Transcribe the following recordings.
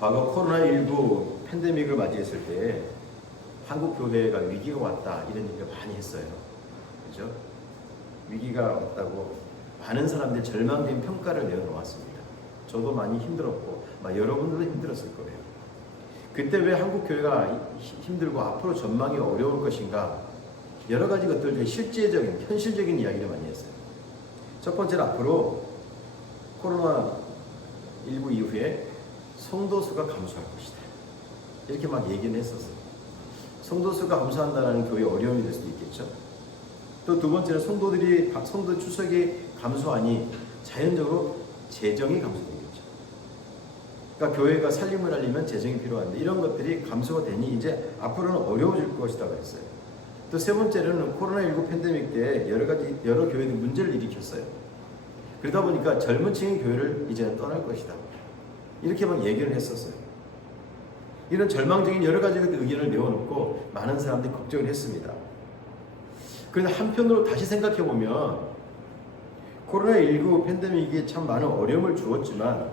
과거 코로나19 팬데믹을 맞이했을 때 한국 교회가 위기가 왔다 이런 얘기를 많이 했어요. 그죠? 위기가 왔다고 많은 사람들이 절망적인 평가를 내어놓았습니다. 저도 많이 힘들었고 여러분들도 힘들었을 거예요. 그때 왜 한국 교회가 힘들고 앞으로 전망이 어려울 것인가 여러 가지 것들 중에 실제적인 현실적인 이야기를 많이 했어요. 첫 번째는 앞으로 코로나19 이후에 성도 수가 감소할 것이다. 이렇게 막 얘기는 했었어요. 성도 수가 감소한다는 교회의 어려움이 될 수도 있겠죠. 또 두 번째는 성도 출석이 감소하니 자연적으로 재정이 감소되겠죠. 그러니까 교회가 살림을 하려면 재정이 필요한데 이런 것들이 감소가 되니 이제 앞으로는 어려워질 것이라고 했어요. 또 세 번째로는 코로나19 팬데믹 때 여러 교회들이 문제를 일으켰어요. 그러다 보니까 젊은 층의 교회를 이제는 떠날 것이다. 이렇게 막 얘기를 했었어요. 이런 절망적인 여러 가지 의견을 내어놓고 많은 사람들이 걱정을 했습니다. 그런데 한편으로 다시 생각해보면 코로나19 팬데믹이 참 많은 어려움을 주었지만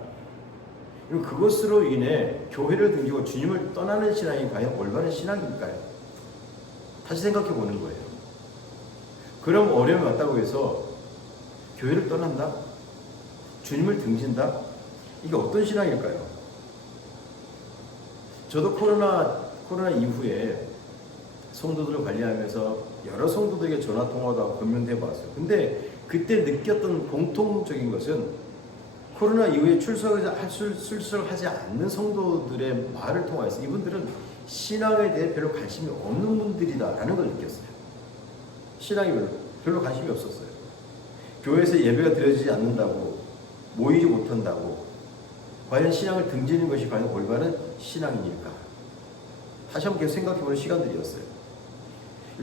그것으로 인해 교회를 등지고 주님을 떠나는 신앙이 과연 올바른 신앙일까요? 다시 생각해보는 거예요. 그럼 어려움이 왔다고 해서 교회를 떠난다? 주님을 등진다? 이게 어떤 신앙일까요? 저도 코로나 이후에 성도들을 관리하면서 여러 성도들에게 전화통화도 하고 권면도 해봤어요. 근데 그때 느꼈던 공통적인 것은 코로나 이후에 출석하지 않는 성도들의 말을 통해서 이분들은 신앙에 대해 별로 관심이 없는 분들이다라는 걸 느꼈어요. 신앙이 별로 관심이 없었어요. 교회에서 예배가 드려지지 않는다고, 모이지 못한다고, 과연 신앙을 등지는 것이 과연 올바른 신앙입니까? 다시 한번 계속 생각해보는 시간들이었어요.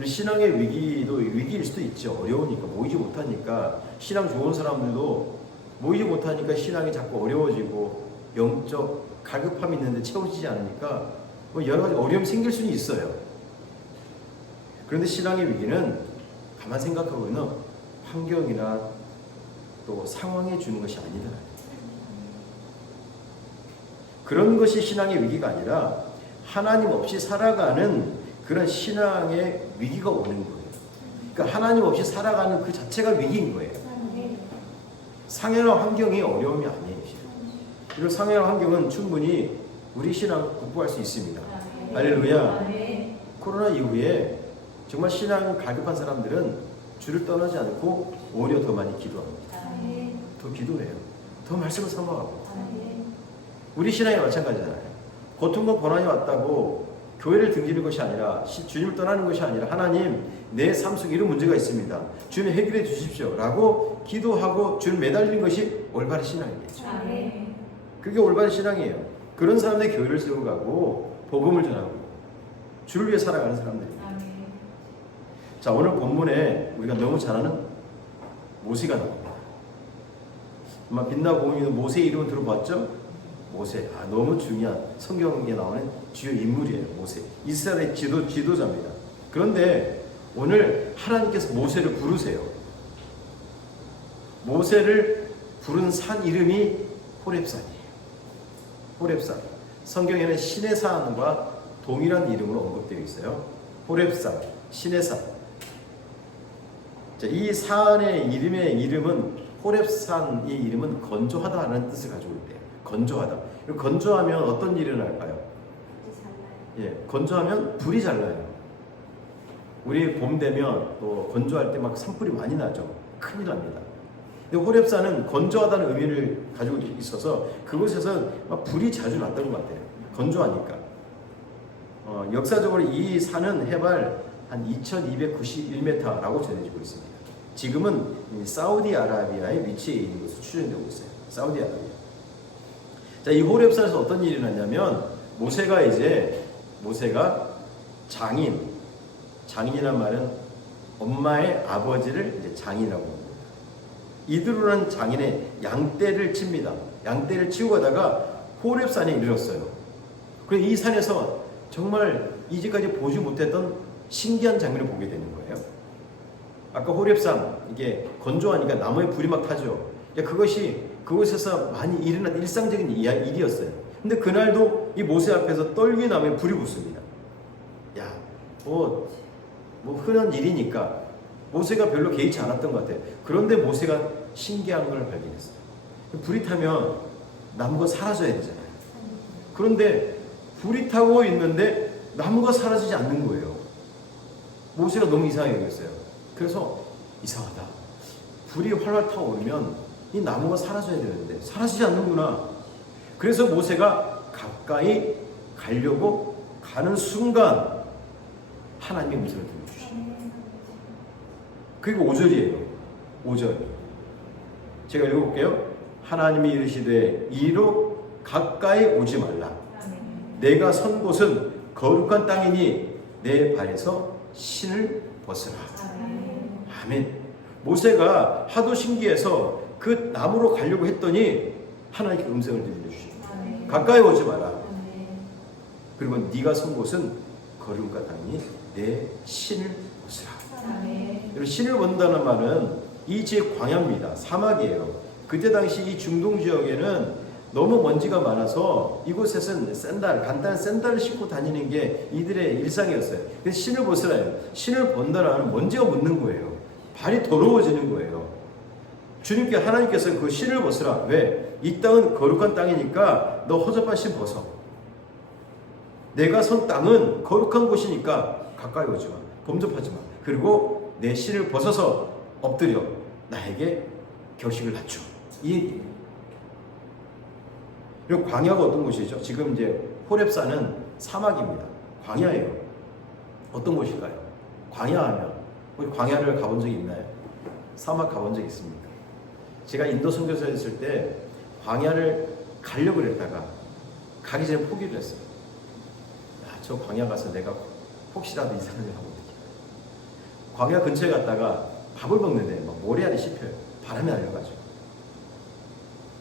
신앙의 위기도 위기일 수도 있죠. 어려우니까, 모이지 못하니까, 신앙 좋은 사람들도 모이지 못하니까 신앙이 자꾸 어려워지고, 영적 갈급함이 있는데 채워지지 않으니까, 여러 가지 어려움이 생길 수는 있어요. 그런데 신앙의 위기는 가만 생각해보면 환경이나 또 상황에 주는 것이 아니다. 그런 것이 신앙의 위기가 아니라 하나님 없이 살아가는 그런 신앙의 위기가 오는 거예요. 그러니까 하나님 없이 살아가는 그 자체가 위기인 거예요. 상해와 환경이 어려움이 아니에요. 그리고 상해와 환경은 충분히 우리 신앙을 극복할 수 있습니다. 할렐루야. 코로나 이후에 정말 신앙 갈급한 사람들은 주를 떠나지 않고 오히려 더 많이 기도합니다. 더 기도해요. 더 말씀을 사모하고. 우리 신앙이 마찬가지잖아요. 고통과 고난이 왔다고 교회를 등지는 것이 아니라 주님을 떠나는 것이 아니라 하나님 내 삶 속에 이런 문제가 있습니다. 주님 해결해 주십시오 라고 기도하고 주를 매달리는 것이 올바른 신앙이겠죠. 그게 올바른 신앙이에요. 그런 사람들이 교회를 세워가고 복음을 전하고 주를 위해 살아가는 사람들입니다. 자, 오늘 본문에 우리가 너무 잘 아는 모세가 나옵니다. 아마 빛나 공유는 모세 이름은 들어봤죠? 모세. 너무 중요한 성경에 나오는 주요 인물이에요. 모세. 이스라엘의 지도자입니다. 그런데 오늘 하나님께서 모세를 부르세요. 모세를 부른 산 이름이 호렙산이에요. 호렙산. 성경에는 신의 산과 동일한 이름으로 언급되어 있어요. 호렙산, 신의 산. 자, 이 산의 이름은 호렙산의 이름은 건조하다라는 뜻을 가지고 있대요. 건조하다. 건조하면 어떤 일이 날까요? 건조하면 불이 잘 나요. 우리 봄 되면 또 건조할 때 막 산불이 많이 나죠. 큰일 납니다. 근데 호렙산은 건조하다는 의미를 가지고 있어서 그곳에서 막 불이 자주 났던 것 같아요. 건조하니까. 역사적으로 이 산은 해발 한 2291m라고 전해지고 있습니다. 지금은 사우디아라비아에 위치해 있는 것으로 추정되고 있어요. 사우디아라비아. 자, 이 호렙산에서 어떤 일이 났냐면 모세가 장인이란 말은 엄마의 아버지를 이제 장인이라고 합니다. 이드루라는 장인의 양떼를 칩니다. 양떼를 치고 가다가 호렙산에 이르렀어요. 그래서 이 산에서 정말 이제까지 보지 못했던 신기한 장면을 보게 되는 거예요. 아까 호렙산, 이게 건조하니까 나무에 불이 막 타죠. 그것이 그곳에서 많이 일어난 일상적인 일이었어요. 근데 그날도 이 모세 앞에서 떨기나무에 불이 붙습니다. 야, 뭐 흔한 일이니까 모세가 별로 개의치 않았던 것 같아요. 그런데 모세가 신기한 걸 발견했어요. 불이 타면 나무가 사라져야 되잖아요. 그런데 불이 타고 있는데 나무가 사라지지 않는 거예요. 모세가 너무 이상하게 여겼어요. 그래서 이상하다. 불이 활활 타오르면 이 나무가 사라져야 되는데 사라지지 않는구나. 그래서 모세가 가까이 가려고 가는 순간 하나님의 음성을 들려주십니다. 그게 5절이에요. 5절. 제가 읽어볼게요. 하나님이 이르시되 이로 가까이 오지 말라. 내가 선 곳은 거룩한 땅이니 내 발에서 신을 벗으라. 아멘. 모세가 하도 신기해서 그 나무로 가려고 했더니 하나님께 음성을 들려주십니다. 가까이 오지 마라. 그리고 네가 선 곳은 거룩한 땅이니 내 신을 벗으라. 여러분, 신을 벗는다는 말은 이 지역 광야입니다. 사막이에요. 그때 당시 이 중동 지역에는 너무 먼지가 많아서 이곳에서는 간단한 샌들을 신고 다니는 게 이들의 일상이었어요. 그래서 신을 벗으라요. 신을 벗는다는 먼지가 묻는 거예요. 발이 더러워지는 거예요. 주님께 하나님께서 그 신을 벗으라. 왜? 이 땅은 거룩한 땅이니까 너 허접한 신 벗어. 내가 선 땅은 거룩한 곳이니까 가까이 오지 마. 범접하지 마. 그리고 내 신을 벗어서 엎드려 나에게 결식을 낮춰. 이 얘기예요. 그리고 광야가 어떤 곳이죠? 지금 이제 호렙산은 사막입니다. 광야예요. 어떤 곳일까요? 광야하면 우리 광야를 가본 적이 있나요? 사막 가본 적 있습니까? 제가 인도 선교사에 있을 때 광야를 가려고 그랬다가 가기 전에 포기를 했어요. 저 광야 가서 내가 혹시라도 이상한 일 하고 어떡해. 광야 근처에 갔다가 밥을 먹는데 막 모래알이 씹혀요. 바람이 날려가지고.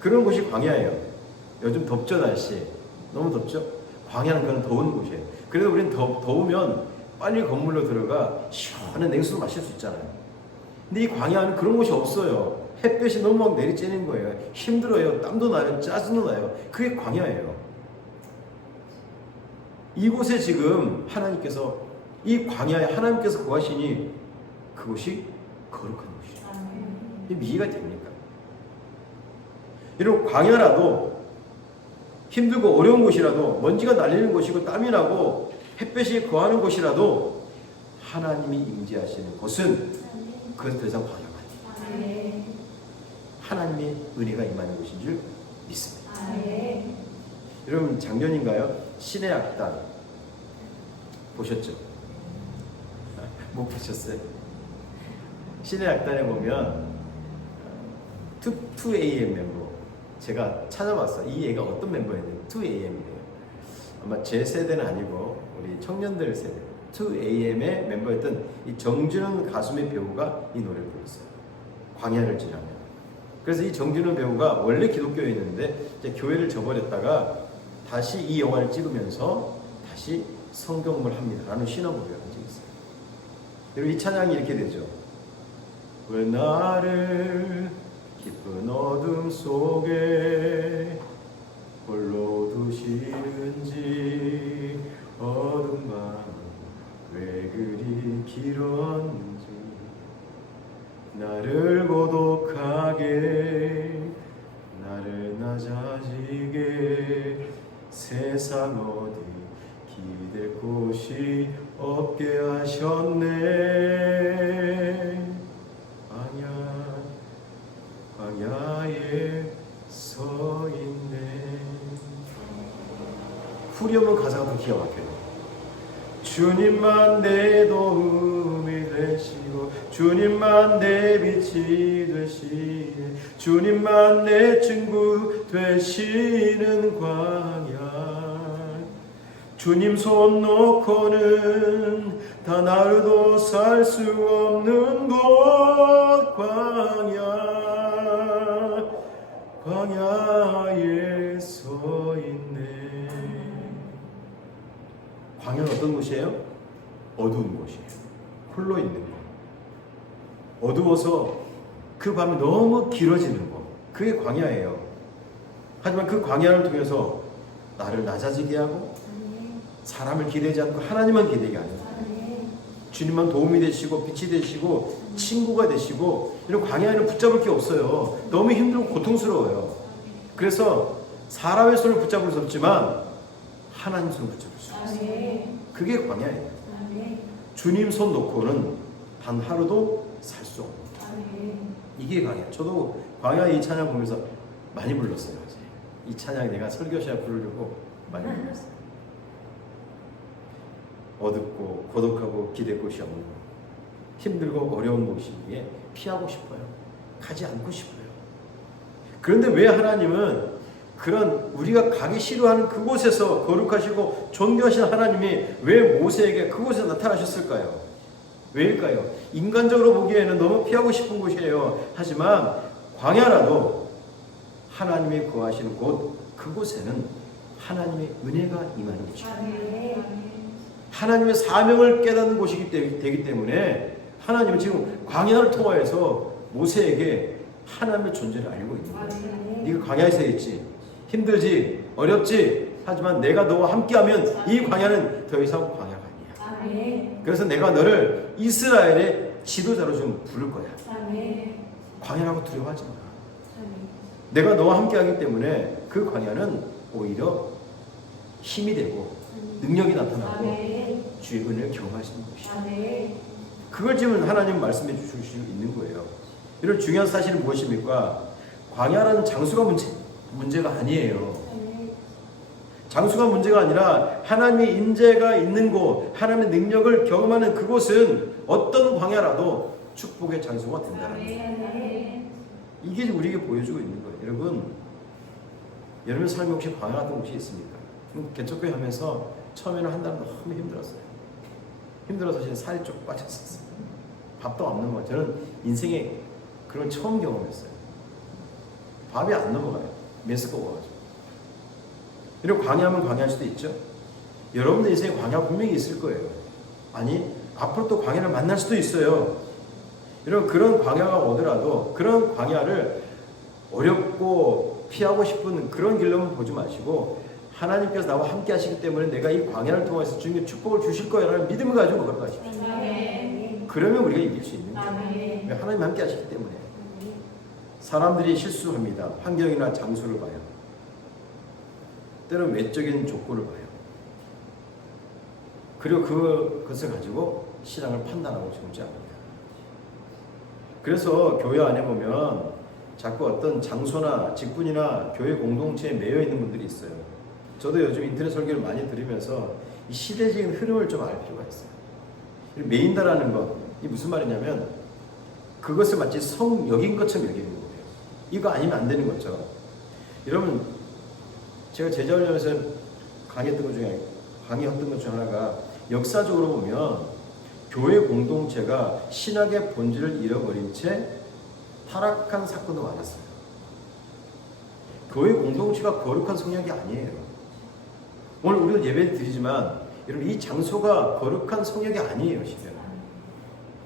그런 곳이 광야예요. 요즘 덥죠, 날씨. 너무 덥죠? 광야는 그런 더운 곳이에요. 그래도 우리는 더우면 빨리 건물로 들어가 시원한 냉수를 마실 수 있잖아요. 근데 이 광야는 그런 곳이 없어요. 햇볕이 너무 막 내리쬐는 거예요. 힘들어요. 땀도 나요. 짜증도 나요. 그게 광야예요. 이곳에 지금 하나님께서 이 광야에 하나님께서 거하시니 그곳이 거룩한 곳이에요. 이게 이해가 됩니까? 이런 광야라도 힘들고 어려운 곳이라도 먼지가 날리는 곳이고 땀이 나고 햇볕이 거하는 곳이라도 하나님이 임재하시는 곳은 그것은 더 이상 광야가 아니에요. 하나님의 은혜가 임하는 곳인 줄 믿습니다. 여러분 작년인가요? 신의 악단 보셨죠? 못 보셨어요? 신의 악단에 보면 2AM 멤버 제가 찾아봤어요. 이 애가 어떤 멤버였는데 2AM이래요. 아마 제 세대는 아니고 우리 청년들 세대 2AM의 멤버였던 이 정준은 가수의 배우가 이 노래를 불렀어요. 광야를 지나면. 그래서 이 정준은 배우가 원래 기독교였는데 이제 교회를 저버렸다가 다시 이 영화를 찍으면서 다시 성경을 합니다. 라는 신앙고백을 한 적이 있어요. 그리고 이 찬양이 이렇게 되죠. 왜 나를 깊은 어둠 속에 홀로 두시는지 어둠 밤 왜 그리 길었는지 나를 고독하게 나를 낮아지게 세상 어디 기댈 곳이 없게 하셨네. 광야에 서 있네. 후렴은 가사가 더 기가 막혀요. 주님만 내 도움이 되시고 주님만 내 빛이 되시네. 주님만 내 친구 되시는 광야. 주님 손 놓고는 단 하루도 살 수 없는 곳 광야에 서 있네. 광야는 어떤 곳이에요? 어두운 곳이에요. 홀로 있는 곳. 어두워서 그 밤이 너무 길어지는 곳. 그게 광야예요. 하지만 그 광야를 통해서 나를 낮아지게 하고 사람을 기대지 않고 하나님만 기대게 하는 주님만 도움이 되시고 빛이 되시고 친구가 되시고 이런 광야에는 붙잡을 게 없어요. 너무 힘들고 고통스러워요. 그래서 사람의 손을 붙잡을 수 없지만 하나님 손을 붙잡을 수 있어요. 그게 광야예요. 주님 손 놓고는 단 하루도 살 수 없는 이게 광야. 저도 광야 이 찬양 보면서 많이 불렀어요. 이 찬양 내가 설교 시간에 부르려고 많이 불렀어요. 어둡고 고독하고 기댈 곳이 없는 힘들고 어려운 곳이기에 피하고 싶어요. 가지 않고 싶어요. 그런데 왜 하나님은 그런 우리가 가기 싫어하는 그곳에서 거룩하시고 존귀하신 하나님이 왜 모세에게 그곳에 나타나셨을까요? 왜일까요? 인간적으로 보기에는 너무 피하고 싶은 곳이에요. 하지만 광야라도 하나님이 거하시는 곳 그곳에는 하나님의 은혜가 임하는 곳이에요. 하나님의 사명을 깨닫는 곳이기 되기 때문에 하나님은 지금 광야를 통하여서 모세에게 하나님의 존재를 알고 있는 거예요. 네가 광야에서 있지, 힘들지, 어렵지, 하지만 내가 너와 함께하면 이 광야는 더 이상 광야가 아니야. 그래서 내가 너를 이스라엘의 지도자로 좀 부를 거야. 광야라고 두려워하지 마. 내가 너와 함께하기 때문에 그 광야는 오히려 힘이 되고 능력이 나타나고 주의 은혜를 경험할 수 있는 곳이에요. 그걸 지금 하나님 말씀해 주시고 있는 거예요. 이런 중요한 사실은 무엇입니까? 광야라는 장소가 문제가 아니에요. 장소가 문제가 아니라 하나님의 인재가 있는 곳, 하나님의 능력을 경험하는 그곳은 어떤 광야라도 축복의 장소가 된다는 거예요. 이게 우리에게 보여주고 있는 거예요. 여러분 삶에 혹시 광야 같은 곳이 있습니까? 개척교회 하면서 처음에는 한 달은 너무 힘들었어요. 힘들어서 저는 살이 쭉 빠졌었어요. 밥도 안 넘어가요. 저는 인생에 그런 처음 경험했어요. 밥이 안 넘어가요. 메스가 와가지고. 이런 광야하면 광야할 수도 있죠. 여러분들 인생에 광야 분명히 있을 거예요. 아니 앞으로 또 광야를 만날 수도 있어요. 이런 그런 광야가 오더라도 그런 광야를 어렵고 피하고 싶은 그런 길로만 보지 마시고 하나님께서 나와 함께 하시기 때문에 내가 이 광야를 통해서 주님의 축복을 주실 거야라는 믿음을 가지고 걸어가십시오. 그러면 우리가 이길 수 있는 거예요. 하나님 함께 하시기 때문에. 사람들이 실수합니다. 환경이나 장소를 봐요. 때로는 외적인 조건을 봐요. 그리고 그것을 가지고 신앙을 판단하고 정죄합니다. 그래서 교회 안에 보면 자꾸 어떤 장소나 직분이나 교회 공동체에 매여 있는 분들이 있어요. 저도 요즘 인터넷 설교를 많이 들으면서 이 시대적인 흐름을 좀 알 필요가 있어요. 매인다라는 것, 이 무슨 말이냐면 그것을 마치 성 여긴 것처럼 여기는 거예요. 이거 아니면 안 되는 것처럼. 여러분, 제가 제자훈련에서 강의했던 것 중에 하나가 역사적으로 보면 교회 공동체가 신학의 본질을 잃어버린 채 타락한 사건도 많았어요. 교회 공동체가 거룩한 성역이 아니에요. 오늘 우리도 예배 드리지만 여러분 이 장소가 거룩한 성역이 아니에요. 실은.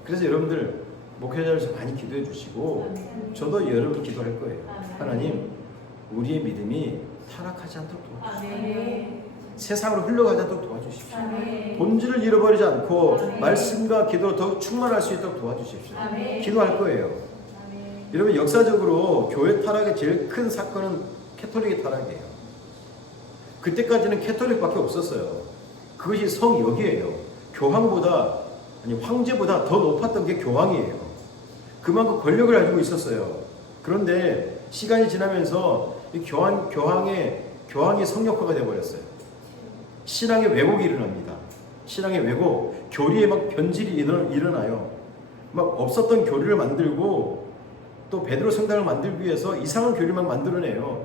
그래서 여러분들 목회자로서 많이 기도해 주시고 저도 여러분 기도할 거예요. 하나님 우리의 믿음이 타락하지 않도록 도와주십시오. 세상으로 흘러가지 않도록 도와주십시오. 본질을 잃어버리지 않고 말씀과 기도로 더 충만할 수 있도록 도와주십시오. 기도할 거예요. 여러분 역사적으로 교회 타락의 제일 큰 사건은 캐톨릭의 타락이에요. 그때까지는 캐톨릭밖에 없었어요. 그것이 성역이에요. 교황보다 아니 황제보다 더 높았던 게 교황이에요. 그만큼 권력을 가지고 있었어요. 그런데 시간이 지나면서 이 교황이 성역화가 되어버렸어요. 신앙의 왜곡이 일어납니다. 신앙의 왜곡, 교리에 막 변질이 일어나요. 막 없었던 교리를 만들고 또 베드로 성당을 만들기 위해서 이상한 교리만 만들어내요.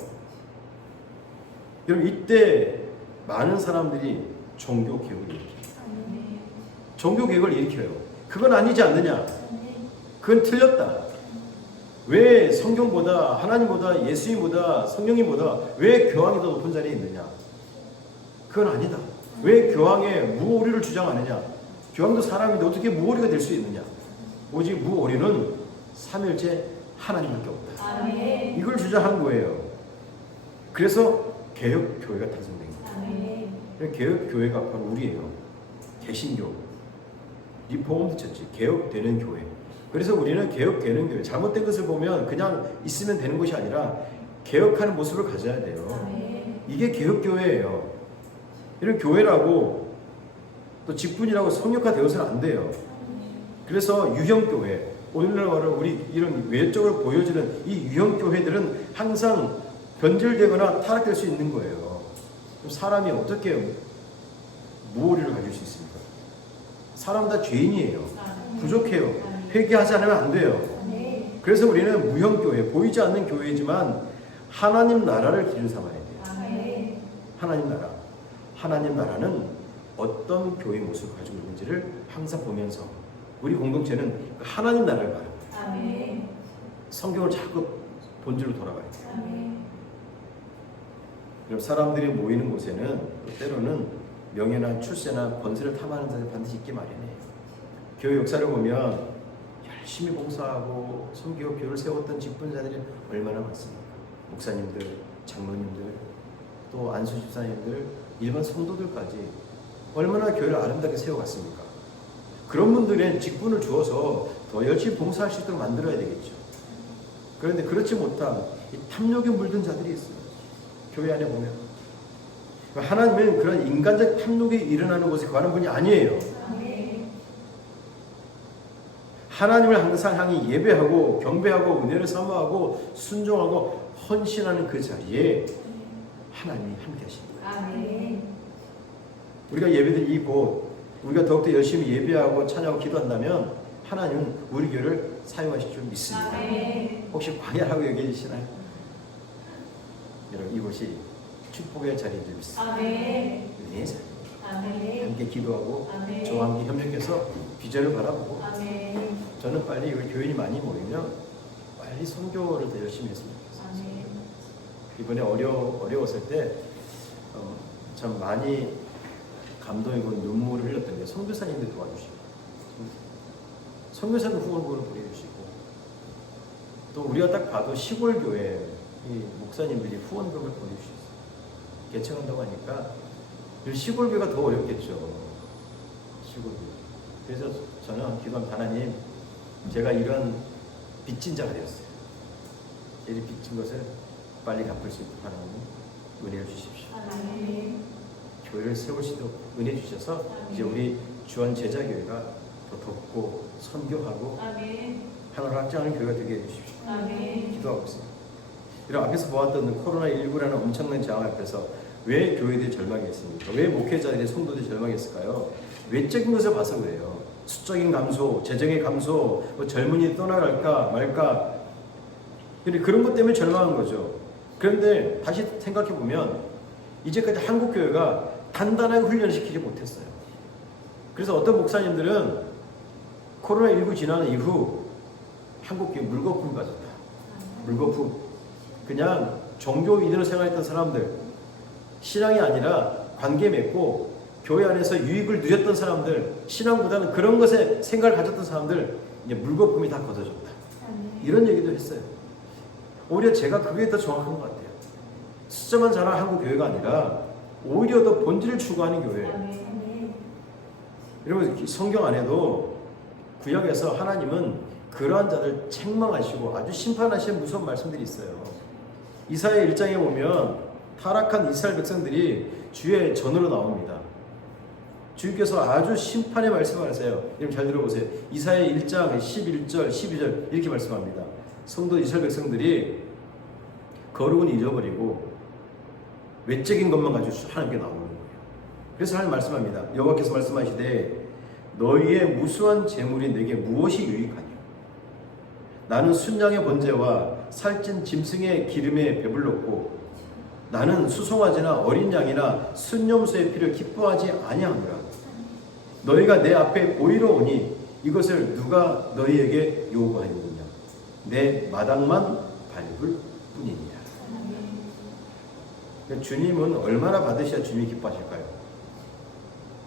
여러분 이때 많은 사람들이 종교개혁을 일으켜요. 종교개혁을 일으켜요. 그건 아니지 않느냐? 그건 틀렸다. 왜 성경보다 하나님보다 예수님보다 성령님보다 왜 교황이 더 높은 자리에 있느냐? 그건 아니다. 왜 교황의 무오리를 주장하느냐? 교황도 사람인데 어떻게 무오리가 될 수 있느냐? 오직 무오리는 삼일째 하나님밖에 없다. 이걸 주장한 거예요. 그래서 개혁교회가 탄생된 거예요. 개혁교회가 바로 우리예요. 개신교, 리포엄드 처치, 개혁되는 교회. 그래서 우리는 개혁되는 교회. 잘못된 것을 보면 그냥 있으면 되는 것이 아니라 개혁하는 모습을 가져야 돼요. 이게 개혁교회예요. 이런 교회라고 또 직분이라고 성역화되어서는 안 돼요. 그래서 유형교회, 오늘날 우리 이런 외적으로 보여지는 이 유형교회들은 항상 변절되거나 타락될 수 있는 거예요. 사람이 어떻게 무오리를 가질 수 있습니까? 사람 다 죄인이에요. 부족해요. 회개하지 않으면 안 돼요. 그래서 우리는 무형교회, 보이지 않는 교회이지만 하나님 나라를 기준 삼아야 돼요. 하나님 나라. 하나님 나라는 어떤 교회 모습을 가지고 있는지를 항상 보면서 우리 공동체는 하나님 나라를 바라봐요. 성경을 자꾸 본질로 돌아가야 돼요. 그럼 사람들이 모이는 곳에는 때로는 명예나 출세나 권세를 탐하는 자들이 반드시 있게 마련해요. 교회 역사를 보면 열심히 봉사하고 섬기고 교회를 세웠던 직분자들이 얼마나 많습니까? 목사님들, 장로님들, 또 안수 집사님들, 일반 성도들까지 얼마나 교회를 아름답게 세워갔습니까? 그런 분들의 직분을 주어서 더 열심히 봉사할 수 있도록 만들어야 되겠죠. 그런데 그렇지 못한 이 탐욕에 물든 자들이 있어요. 교회 안에 보면 하나님은 그런 인간적 탐욕이 일어나는 곳에 관한 분이 아니에요. 하나님을 항상 향히 예배하고 경배하고 은혜를 사모하고 순종하고 헌신하는 그 자리에 하나님이 함께 하십니다. 우리가 예배드린 이곳 우리가 더욱더 열심히 예배하고 찬양하고 기도한다면 하나님은 우리 교회를 사용하실 줄 믿습니다. 혹시 광야라고 얘기해주시나요? 여러분 이곳이 축복의 자리인 줄 믿습니다. 은혜의 자리. 함께 기도하고 저와 함께 협력해서 비전을 바라보고 저는 빨리 우리 교인이 많이 모이면 빨리 선교를 더 열심히 했으면 좋겠어요. 이번에 어려웠을 때 참 많이 감동이고 눈물을 흘렸던 게 선교사님들 도와주시고 선교사님 후원금을 보내주시고 또 우리가 딱 봐도 시골 교회 이 목사님들이 후원금을 보내주셨어요. 개척한다고 하니까 시골 교회가 더 어렵겠죠. 시골 교회. 그래서 저는 기도합니다. 하나님, 제가 이런 빚진 자가 되었어요. 이 빚진 것을 빨리 갚을 수 있도록 하나님 은혜를 주십시오. 교회를 세울 수 있도록 은혜 주셔서 이제 우리 주한 제자교회가 더 덥고 선교하고 하나를 확장하는 교회가 되게 해주십시오. 기도하고 있습니다. 이런 앞에서 보았던 코로나19라는 엄청난 저항 앞에서 왜 교회들이 절망했습니까? 왜 목회자들이 성도들이 절망했을까요? 외적인 것을 봐서 그래요. 수적인 감소, 재정의 감소, 뭐 젊은이 떠나갈까 말까 그런 것 때문에 절망한 거죠. 그런데 다시 생각해보면 이제까지 한국교회가 단단하게 훈련을 시키지 못했어요. 그래서 어떤 목사님들은 코로나19 지나는 이후 한국교회 물거품 가졌다. 물거품. 그냥 종교 이대로 생활했던 사람들, 신앙이 아니라 관계 맺고 교회 안에서 유익을 누렸던 사람들, 신앙보다는 그런 것에 생각을 가졌던 사람들, 이제 물거품이 다 걷어졌다. 이런 얘기도 했어요. 오히려 제가 그게 더 정확한 것 같아요. 숫자만 자란 한국 교회가 아니라 오히려 더 본질을 추구하는 교회. 여러분 성경 안에도 구약에서 하나님은 그러한 자들 책망하시고 아주 심판하시는 무서운 말씀들이 있어요. 이사야 1장에 보면 타락한 이스라엘 백성들이 주의 전으로 나옵니다. 주께서 아주 심판의 말씀을 하세요. 여러분 잘 들어보세요. 이사야 1장 11절 12절 이렇게 말씀합니다. 성도 이스라엘 백성들이 거룩은 잊어버리고 외적인 것만 가지고 하나님께 나오는 거예요. 그래서 하나님 말씀합니다. 여호와께서 말씀하시되 너희의 무수한 재물이 내게 무엇이 유익하냐? 나는 순양의 번제와 살찐 짐승의 기름에 배불렀고 나는 수송아지나 어린 양이나 순념수의 피를 기뻐하지 아니하노라. 너희가 내 앞에 보이러 오니 이것을 누가 너희에게 요구하였느냐? 내 마당만 밟을 뿐이니라. 주님은 얼마나 받으셔야 주님이 기뻐하실까요?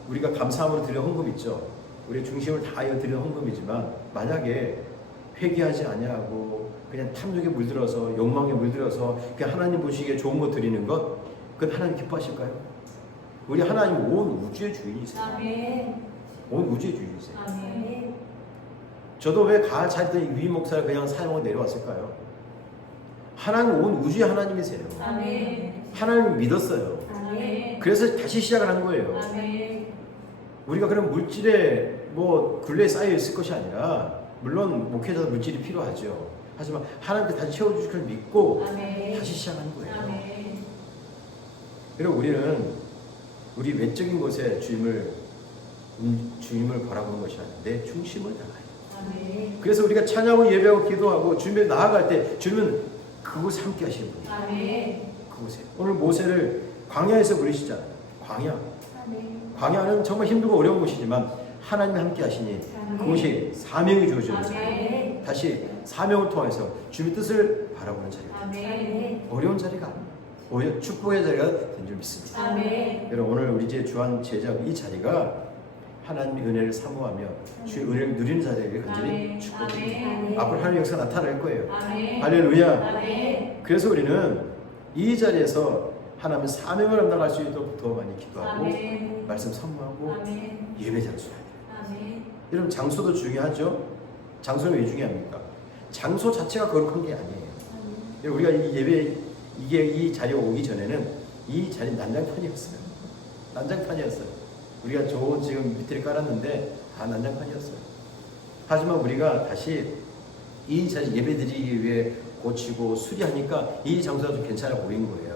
우리가 감사함으로 드리는 헌금 있죠. 우리의 중심을 다하여 드리는 헌금이지만 만약에 회개하지 아니하고 그냥 탐욕에 물들어서 욕망에 물들어서 그냥 하나님 보시기에 좋은 거 드리는 것, 그건 하나님 기뻐하실까요? 우리 하나님 온 우주의 주인이세요. 아멘. 온 우주의 주인이세요. 아멘. 저도 왜 가을 차있던 위 목사를 그냥 사용하고 내려왔을까요? 하나님 온 우주의 하나님이세요. 아멘. 하나님을 믿었어요. 아멘. 그래서 다시 시작을 한 거예요. 아멘. 우리가 그런 물질에 뭐 굴레에 쌓여 있을 것이 아니라, 물론 목회자도 물질이 필요하죠. 하지만 하나님께 다시 채워주실 걸 믿고 아멘. 다시 시작하는 거예요. 아멘. 그리고 우리는 우리 외적인 것에 주님을 바라보는 것이 아니라 내 중심을 다해요. 아멘. 그래서 우리가 찬양하고 예배하고 기도하고 주님에 나아갈 때 주님은 그곳에 함께 하시는 분이에요. 아멘. 그곳에. 오늘 모세를 광야에서 부르시잖아요. 광야. 아멘. 광야는 정말 힘들고 어려운 곳이지만 하나님이 함께 하시니 그곳이 사명이 주어지는 거예요. 아멘. 다시 사명을 통해서 주님의 뜻을 바라보는 자리가 아멘. 어려운 자리가 오히려 축복의 자리가 된 줄 믿습니다. 아멘. 여러분 오늘 우리 이제 주한 제자 이 자리가 하나님의 은혜를 사모하며 주의 은혜를 누리는 자리에게 간절히 축복드립니다. 아멘. 앞으로 하나님의 역사가 나타날 거예요. 아멘. 할렐루야. 아멘. 그래서 우리는 이 자리에서 하나님의 사명을 감당할 수 있도록 더 많이 기도하고 아멘. 말씀 선포하고 아멘. 예배 장소해야 돼요. 아멘. 여러분 장소도 중요하죠. 장소는 왜 중요합니까? 장소 자체가 거룩한 게 아니에요. 우리가 이 예배 이 자리에 오기 전에는 이 자리 난장판이었어요. 난장판이었어요. 우리가 좋은 지금 밑을 깔았는데 다 난장판이었어요. 하지만 우리가 다시 이 자리 예배드리기 위해 고치고 수리하니까 이 장소가 좀 괜찮아 보인 거예요.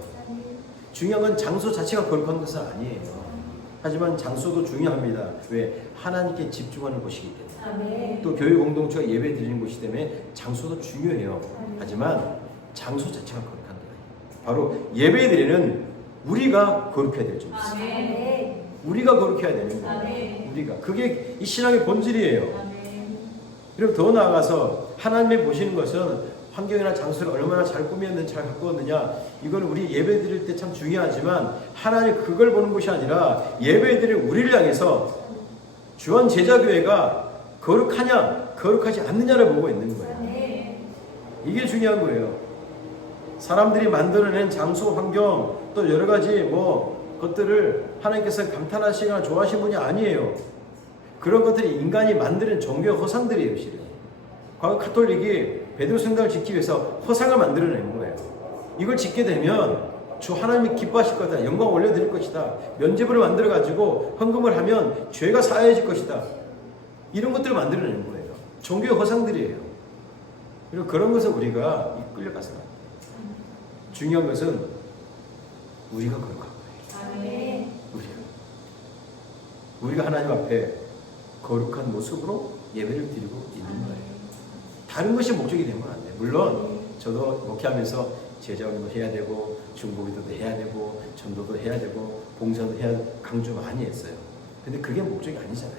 중요한 건 장소 자체가 거룩한 것은 아니에요. 하지만 장소도 중요합니다. 왜? 하나님께 집중하는 곳이기 때문에. 아멘. 또 교회 공동체가 예배 드리는 곳이기 때문에 장소도 중요해요. 하지만 장소 자체가 거룩한 게 아니에요. 바로 예배 드리는 우리가 거룩해야 될 점 있어요. 아멘. 우리가 거룩해야 되는 거예요. 아멘. 우리가. 그게 이 신앙의 본질이에요. 아멘. 그리고 더 나아가서 하나님이 보시는 것은 환경이나 장소를 얼마나 잘 꾸몄는지 잘 가꾸었느냐, 이건 우리 예배 드릴 때 참 중요하지만 하나님 그걸 보는 것이 아니라 예배 드릴 우리를 향해서 주한 제자교회가 거룩하냐 거룩하지 않느냐를 보고 있는 거예요. 아멘. 이게 중요한 거예요. 사람들이 만들어낸 장소, 환경, 또 여러 가지 것들을 하나님께서 감탄하시거나 좋아하시는 분이 아니에요. 그런 것들이 인간이 만드는 종교 허상들이에요, 실은. 과거 카톨릭이 베드로 성당을 짓기 위해서 허상을 만들어낸 거예요. 이걸 짓게 되면 주 하나님이 기뻐하실 거다, 영광 올려드릴 것이다, 면죄부를 만들어가지고 헌금을 하면 죄가 사해질 것이다, 이런 것들을 만들어낸 거예요. 종교 허상들이에요. 그리고 그런 것을 우리가 끌려가서 중요한 것은 우리가 거룩한 거예요. 아멘. 우리가 하나님 앞에 거룩한 모습으로 예배를 드리고 있는 거예요. 다른 것이 목적이 되면 안 돼요. 물론 저도 목회하면서 제자운동도 해야 되고 중보기도도 해야 되고 전도도 해야 되고 봉사도 해야 강조 많이 했어요. 근데 그게 목적이 아니잖아요.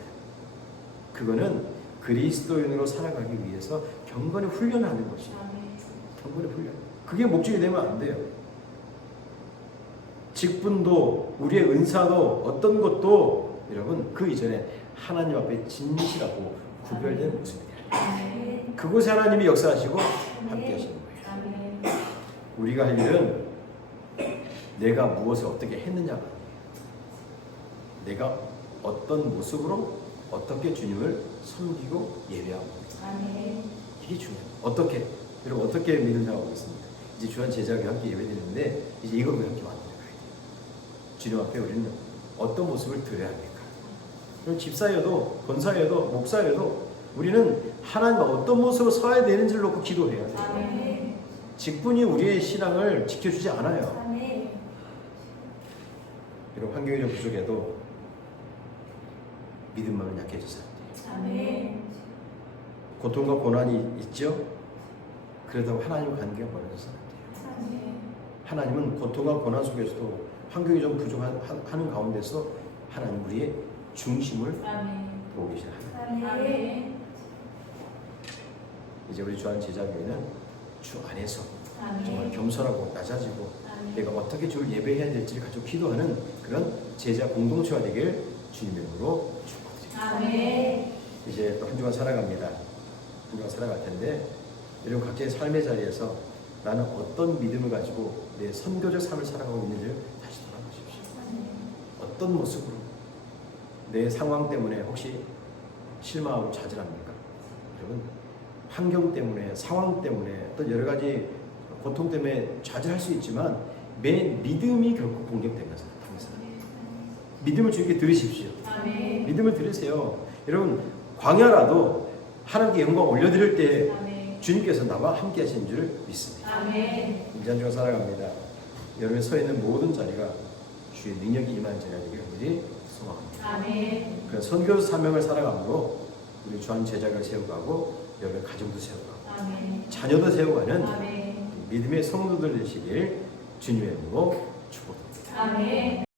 그거는 그리스도인으로 살아가기 위해서 경건의 훈련을 하는 것이에요. 경건의 훈련. 그게 목적이 되면 안 돼요. 직분도 우리의 은사도 어떤 것도 여러분 그 이전에 하나님 앞에 진실하고 구별된 모습이에요. 그곳에 하나님이 역사하시고 함께 하시는 거예요. 우리가 할 일은 내가 무엇을 어떻게 했느냐가 아니에요. 내가 어떤 모습으로 어떻게 주님을 섬기고 예배하고 있습니다. 이게 중요해요. 어떻게? 여러분 어떻게 믿음 나가고 있습니다. 이제 주한 제자가 함께 예배드리는데 이제 이걸 함께 만들어가야 돼요. 주님 앞에 우리는 어떤 모습을 드려야 합니까? 그럼 집사여도 권사여도 목사여도 우리는 하나님과 어떤 모습으로 서야 되는지를 놓고 기도해야 돼요. 아멘. 직분이 우리의 신앙을 지켜주지 않아요. 아멘. 여러분 환경이 좀 부족해도 믿음만은 약해지지 않대요. 아멘. 고통과 고난이 있죠? 그러다가 하나님과 관계가 멀어져서 안 돼요. 아멘. 하나님은 고통과 고난 속에서도 환경이 좀 부족하는 가운데서 하나님 우리의 중심을 아멘. 보고 계시는 하나님. 아멘. 이제 우리 주한 제자교회는 주 안에서 아멘. 정말 겸손하고 낮아지고 아멘. 내가 어떻게 주를 예배해야 될지를 가지고 기도하는 그런 제자 공동체가 되길 주님의 이름으로 축복드립니다. 아멘. 이제 또 한 주간 살아갑니다. 한 주간 살아갈 텐데 여러분 각자의 삶의 자리에서 나는 어떤 믿음을 가지고 내 선교적 삶을 살아가고 있는지를 다시 돌아보십시오. 어떤 모습으로 내 상황 때문에 혹시 실망하고 좌절합니까? 여러분, 환경 때문에, 상황 때문에, 또 여러 가지 고통 때문에 좌절할 수 있지만 내 믿음이 결코 공격된 것은 항상 믿음을 주님께 들으십시오. 아멘. 믿음을 들으세요. 여러분, 광야라도 하나님께 영광 올려드릴 때 아멘. 주님께서 나와 함께 하신 줄을 믿습니다. 아멘. 인자주가 살아갑니다. 여러분이 서 있는 모든 자리가 주의 능력이 임하는 자리가 되기를 간절히 소망합니다. 아멘. 그 선교사 사명을 살아감으로 우리 주한 제자를 세워가고 여러분의 가정도 세워가고 아멘. 자녀도 세워가는 아멘. 믿음의 성도들 되시길 주님의 이름으로 축복합니다. 아멘.